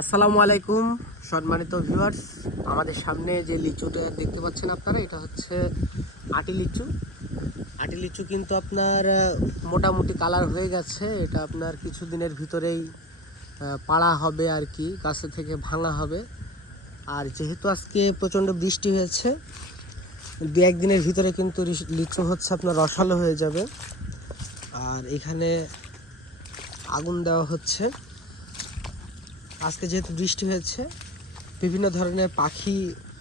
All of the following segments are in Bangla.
আসসালামু আলাইকুম, সম্মানিত ভিউয়ার্স আমাদের সামনে যে লিচুটা দেখতে পাচ্ছেন আপনারা, এটা হচ্ছে আটি লিচু। আটি লিচু কিন্তু আপনার মোটামুটি কালার হয়ে গেছে। এটা আপনার কিছু দিনের ভিতরেই পাড়া হবে আর কি, গাছে থেকে ভাঙা হবে। আর যেহেতু আজকে প্রচণ্ড বৃষ্টি হয়েছে, দু একদিনের ভিতরে কিন্তু লিচু হচ্ছে আপনার রসালো হয়ে যাবে। আর এখানে আগুন দেওয়া হচ্ছে। আজকে যেহেতু বৃষ্টি হয়েছে বিভিন্ন ধরনের পাখি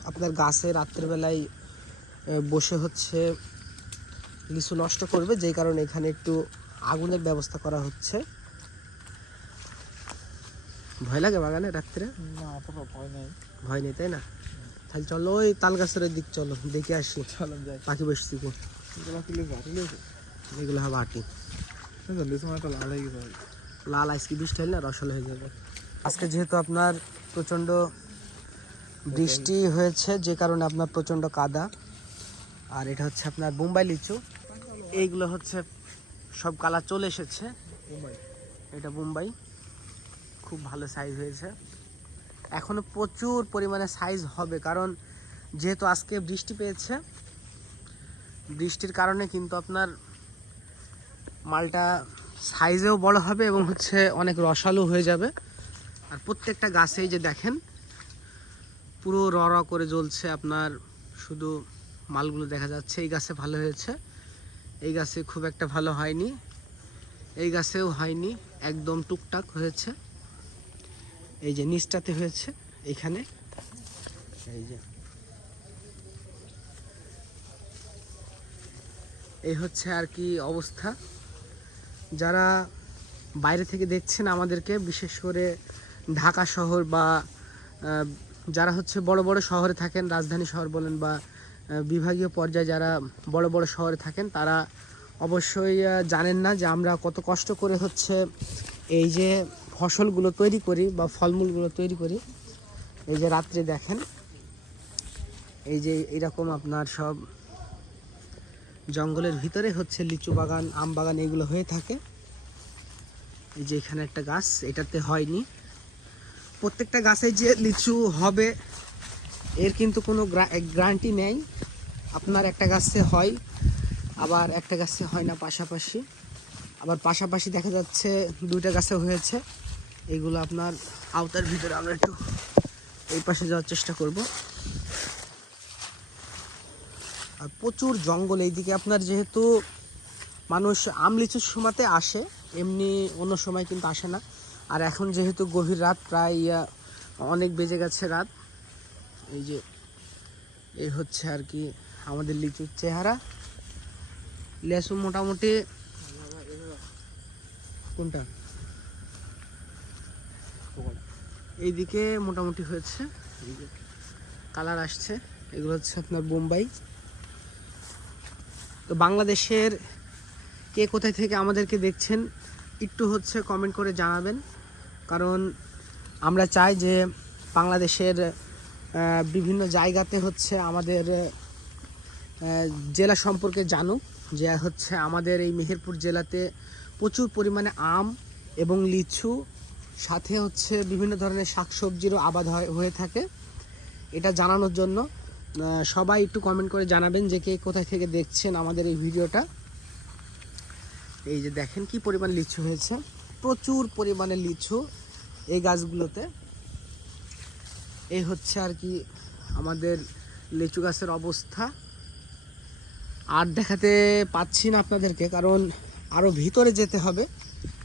আপনার গাছে রাত্রেবেলায় বসে হচ্ছে লিচু নষ্ট করবে যেই কারণে এখানে একটু আগুনের ব্যবস্থা করা হচ্ছে। ভয় লাগে বাগানে রাত্রে? না ভয় নেই। ভয় নেই তাই না? তাহলে চলো ওই তাল গাছের দিক চলো দেখে আসি। চলেন যাই। পাখি বসছি কো এগুলো হবে আটি মানে হয়ে লাল আইসক্রিম বৃষ্টি হলে না রসল হয়ে যাবে। আজকে যেহেতু আপনার প্রচণ্ড বৃষ্টি হয়েছে যে কারণে আপনার প্রচণ্ড কাদা। আর এটা হচ্ছে আপনার বোম্বাই লিচু। এইগুলো হচ্ছে সব কালার চলে এসেছে। এটা বোম্বাই। খুব ভালো সাইজ হয়েছে। এখনও প্রচুর পরিমাণে সাইজ হবে কারণ যেহেতু আজকে বৃষ্টি পেয়েছে বৃষ্টির কারণে কিন্তু আপনার মালটা সাইজেও বড় হবে এবং হচ্ছে অনেক রসালো হয়ে যাবে। আর প্রত্যেকটা গাছেই যে দেখেন, পুরো র র করে জ্বলছে আপনার, শুধু মালগুলো দেখা যাচ্ছে। এই গাছে ভালো হয়েছে। এই গাছে খুব একটা ভালো হয়নি। এই গাছেও হয়নি, একদম টুকটাক হয়েছে। এই যে নিচটাতে হয়েছে এইখানে এই যে। এই হচ্ছে আর কি অবস্থা। যারা বাইরে থেকে দেখছেন আমাদেরকে, বিশেষ করে ঢাকা শহর বা যারা হচ্ছে বড় বড় শহরে থাকেন, রাজধানী শহর বলেন বা বিভাগীয় পর্যায়ে যারা বড় বড় শহরে থাকেন, তারা অবশ্যই জানেন না যে আমরা কত কষ্ট করে হচ্ছে এই যে ফসলগুলো তৈরি করি বা ফলমূলগুলো তৈরি করি। এই যে রাত্রে দেখেন, এই যে এরকম আপনার সব জঙ্গলের ভিতরে হচ্ছে লিচু বাগান, আম বাগান এগুলো হয়ে থাকে। এই যে এখানে একটা গাছ, এটাতে হয়নি। প্রত্যেকটা গাছে যে লিচু হবে, এর কিন্তু কোনো গ্যারান্টি নেই। আপনার একটা গাছে হয়, আবার একটা গাছে হয় না পাশাপাশি। আবার পাশাপাশি দেখা যাচ্ছে দুইটা গাছে হয়েছে। এগুলো আপনার আওতার ভিতরে আমরা একটু এই পাশে যাওয়ার চেষ্টা করব। আর প্রচুর জঙ্গল এইদিকে। আপনার যেহেতু মানুষ আম লিচুর সময়তে আসে, এমনি অন্য সময় কিন্তু আসে না। আর এখন যেহেতু গভীর রাত, প্রায় অনেক বেজে গেছে রাত। এই যে, এই হচ্ছে আর কি আমাদের লিচুর চেহারা। লেসু মোটামুটি কোনটা? এইদিকে মোটামুটি হয়েছে। কালার আসছে। এগুলো হচ্ছে আপনার বোম্বাই। তো বাংলাদেশের কে কোথায় থেকে আমাদেরকে দেখছেন, একটু হচ্ছে কমেন্ট করে জানাবেন। কারণ আমরা চাই যে বাংলাদেশের বিভিন্ন জায়গাতে হচ্ছে আমাদের জেলা সম্পর্কে জানুক যে হচ্ছে আমাদের এই মেহেরপুর জেলাতে প্রচুর পরিমাণে আম এবং লিচু, সাথে হচ্ছে বিভিন্ন ধরনের শাকসবজিরও আবাদ হয়, হয়ে থাকে। এটা জানানোর জন্য সবাই একটু কমেন্ট করে জানাবেন যে কে কোথায় থেকে দেখছেন আমাদের এই ভিডিওটা। এই যে দেখেন কি পরিমাণ লিচু হয়েছে। প্রচুর পরিমাণে লিচু এই গাছগুলোতে। এই হচ্ছে আর কি আমাদের লিচু গাছের অবস্থা। আর দেখাতে পাচ্ছি না আপনাদেরকে, কারণ আরও ভিতরে যেতে হবে।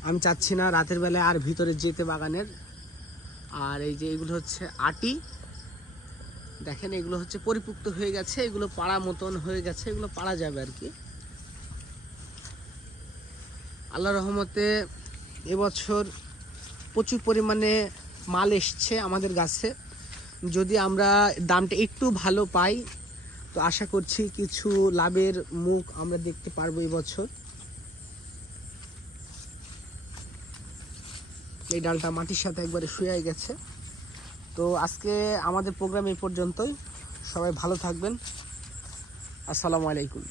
আমি চাচ্ছি না রাতের বেলায় আর ভিতরে যেতে বাগানের। আর এই যে এগুলো হচ্ছে আটি। দেখেন, এগুলো হচ্ছে পরিপুক্ত হয়ে গেছে, এগুলো পাড়া মতন হয়ে গেছে, এগুলো পাড়া যাবে আর কি। আল্লাহ রহমতে এবছর প্রচুর পরিমাণে মাল এসছে আমাদের গাছে। যদি আমরা দামটা একটু ভালো পাই, তো আশা করছি কিছু লাভের মুখ আমরা দেখতে পারব এবছর। এই ডালটা মাটির সাথে একবারে শুয়ে গেছে। তো আজকে আমাদের প্রোগ্রাম এই পর্যন্তই। সবাই ভালো থাকবেন। আসসালামু আলাইকুম।